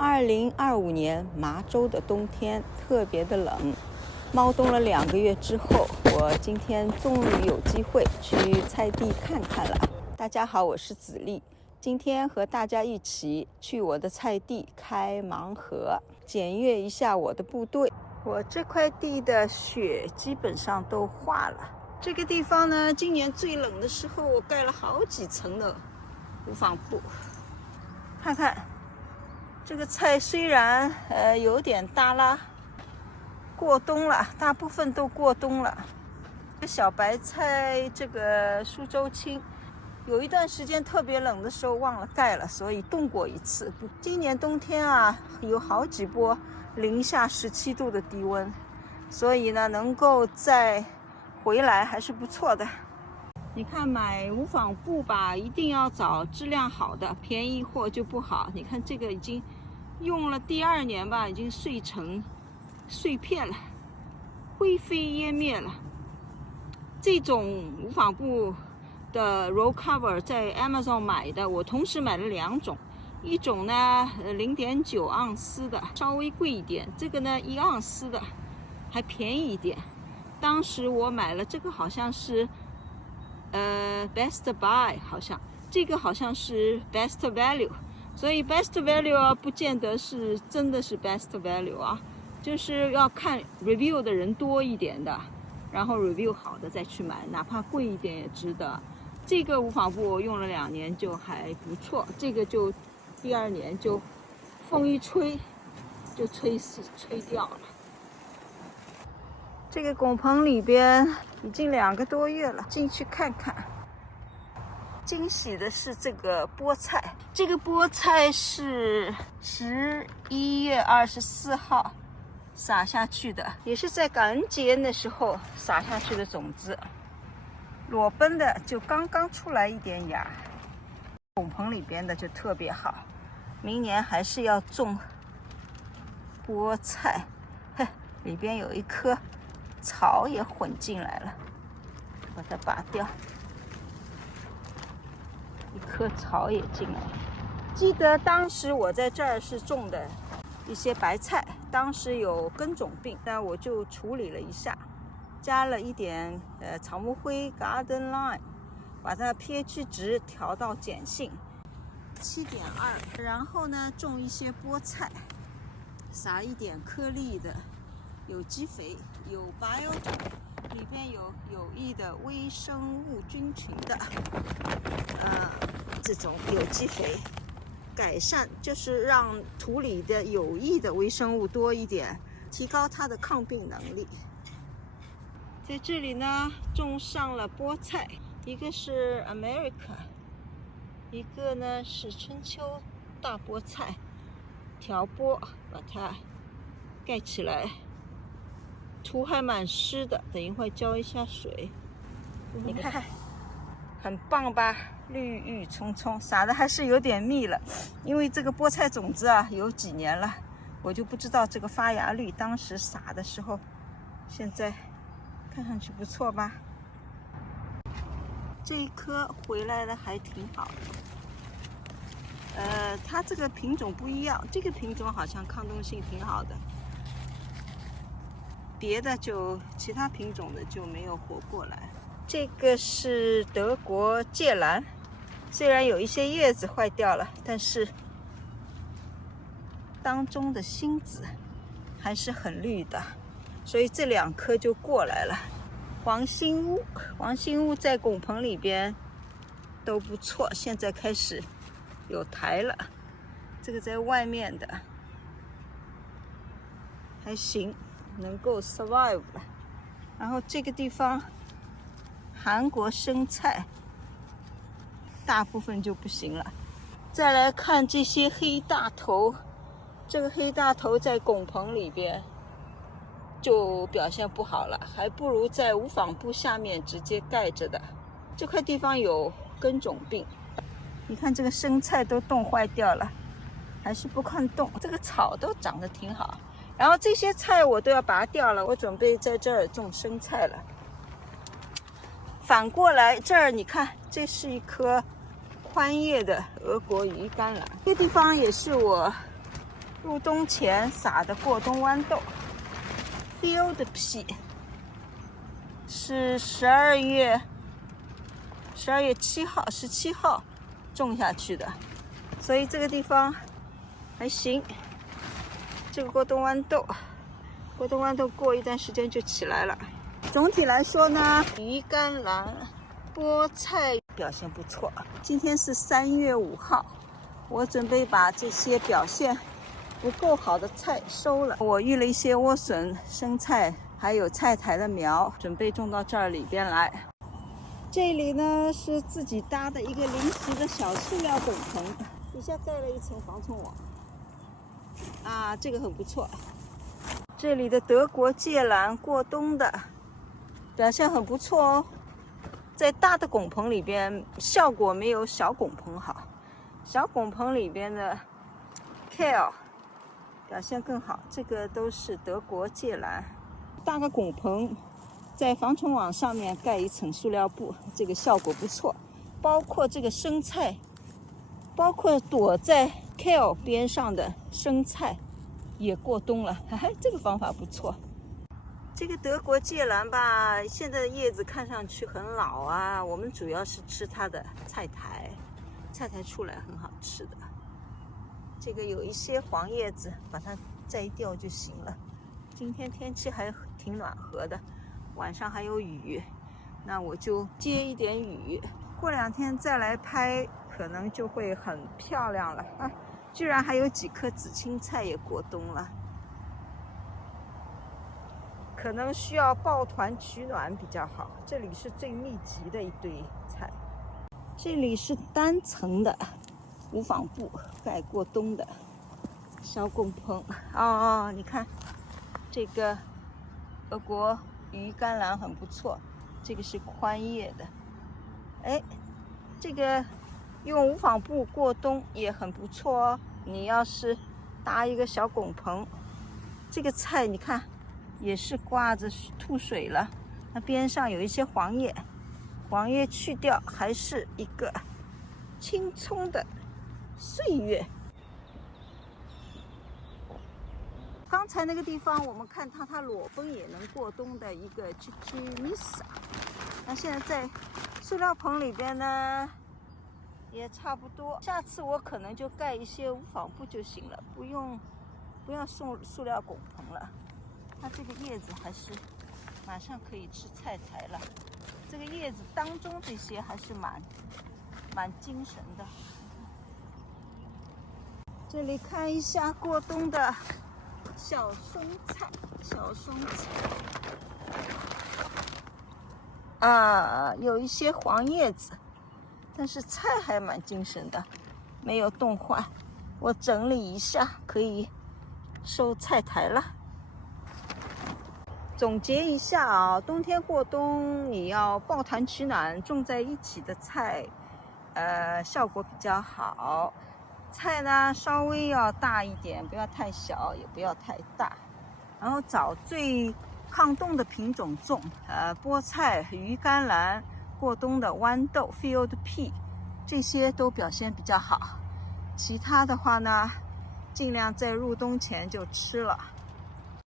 2025年麻州的冬天特别的冷，猫冬了2个月之后，我今天终于有机会去菜地看看了。大家好，我是子丽，今天和大家一起去我的菜地开盲盒，检阅一下我的部队。我这块地的雪基本上都化了。这个地方呢，今年最冷的时候，我盖了好几层的无纺布。看看这个菜虽然有点耷拉，过冬了，大部分都过冬了。小白菜这个苏州青，有一段时间特别冷的时候忘了盖了，所以冻过一次。今年冬天啊，有好几波零下17度的低温，所以呢，能够再回来还是不错的。你看买无纺布吧，一定要找质量好的，便宜货就不好。你看这个已经用了第2年吧，已经碎成碎片了，灰飞烟灭了。这种无纺布的 roll cover 在 Amazon 买的，我同时买了2种，一种呢0.9盎司的稍微贵一点，这个呢1盎司的还便宜一点。当时我买了这个好像是Best Buy， 好像这个好像是 Best Value， 所以 Best Value 啊，不见得是真的是 Best Value 啊，就是要看 review 的人多一点的，然后 review 好的再去买，哪怕贵一点也值得。这个无纺布我用了2年就还不错，这个就第2年就风一吹就吹掉了。这个拱棚里边已经2个多月了，进去看看。惊喜的是这个菠菜，这个菠菜是11月24号撒下去的，也是在感恩节的时候撒下去的种子，裸奔的就刚刚出来一点芽，拱棚里边的就特别好。明年还是要种菠菜，里边有一颗草也混进来了，把它拔掉，一颗草也进来。记得当时我在这儿是种的一些白菜，当时有根种病，但我就处理了一下，加了一点草木灰 Garden Lime， 把它 pH 值调到碱性7.2，然后呢种一些菠菜，撒一点颗粒的有机肥，有 bio， 里边有有益的微生物菌群的这种有机肥，改善就是让土里的有益的微生物多一点，提高它的抗病能力。在这里呢种上了菠菜，一个是 America， 一个呢是春秋大菠菜，调菠把它盖起来，土还蛮湿的，等一会儿浇一下水。你看很棒吧，绿郁葱葱，撒的还是有点密了，因为这个菠菜种子啊有几年了，我就不知道这个发芽率，当时撒的时候，现在看上去不错吧。这一颗回来的还挺好的，它这个品种不一样，这个品种好像抗冻性挺好的，别的就其他品种的就没有活过来。这个是德国芥蓝，虽然有一些叶子坏掉了，但是当中的芯子还是很绿的，所以这2颗就过来了。黄心乌在拱棚里边都不错，现在开始有苔了。这个在外面的还行，能够 survive 了。然后这个地方韩国生菜大部分就不行了。再来看这些黑大头，这个黑大头在拱棚里边就表现不好了，还不如在无纺布下面直接盖着的。这块地方有根种病，你看这个生菜都冻坏掉了，还是不看冻。这个草都长得挺好，然后这些菜我都要拔掉了，我准备在这儿种生菜了。反过来这儿你看，这是一棵宽叶的俄国鱼甘蓝，这个地方也是我入冬前撒的过冬豌豆 ，Field Pea 是12月7号、17号种下去的，所以这个地方还行。这个过冬豌豆过一段时间就起来了。总体来说呢，鱼甘蓝、菠菜表现不错。今天是3月5号，我准备把这些表现不够好的菜收了。我育了一些莴笋、生菜，还有菜苔的苗，准备种到这儿里边来。这里呢是自己搭的一个临时的小塑料拱棚，底下盖了一层防虫网。啊，这个很不错。这里的德国芥蓝过冬的表现很不错哦，在大的拱棚里边效果没有小拱棚好，小拱棚里边的 kale 表现更好。这个都是德国芥蓝，搭个拱棚，在防虫网上面盖一层塑料布，这个效果不错。包括这个生菜，包括躲在 kale 边上的生菜也过冬了，这个方法不错。这个德国芥蓝吧，现在的叶子看上去很老啊，我们主要是吃它的菜苔，菜苔出来很好吃的。这个有一些黄叶子，把它摘掉就行了。今天天气还挺暖和的，晚上还有雨，那我就接一点雨，过2天再来拍，可能就会很漂亮了啊！居然还有几颗紫青菜也过冬了，可能需要抱团取暖比较好。这里是最密集的一堆菜，这里是单层的无纺布盖过冬的小拱棚。你看这个俄国鱼甘蓝很不错，这个是宽叶的。这个用无纺布过冬也很不错哦。你要是搭一个小拱棚，这个菜你看也是挂着吐水了，它边上有一些黄叶，黄叶去掉还是一个青葱的岁月。刚才那个地方我们看它裸奔也能过冬的一个 Chichimisa， 那现在在塑料棚里边呢也差不多，下次我可能就盖一些无纺布就行了，不要塑料拱棚了。它这个叶子还是马上可以吃菜苔了，这个叶子当中这些还是蛮精神的。这里看一下过冬的小松菜有一些黄叶子，但是菜还蛮精神的，没有冻坏。我整理一下，可以收菜苔了。总结一下啊，冬天过冬你要抱团取暖，种在一起的菜，效果比较好。菜呢稍微要大一点，不要太小，也不要太大。然后找最抗冻的品种种，菠菜、鱼甘蓝、过冬的豌豆 Field Pea， 这些都表现比较好。其他的话呢，尽量在入冬前就吃了。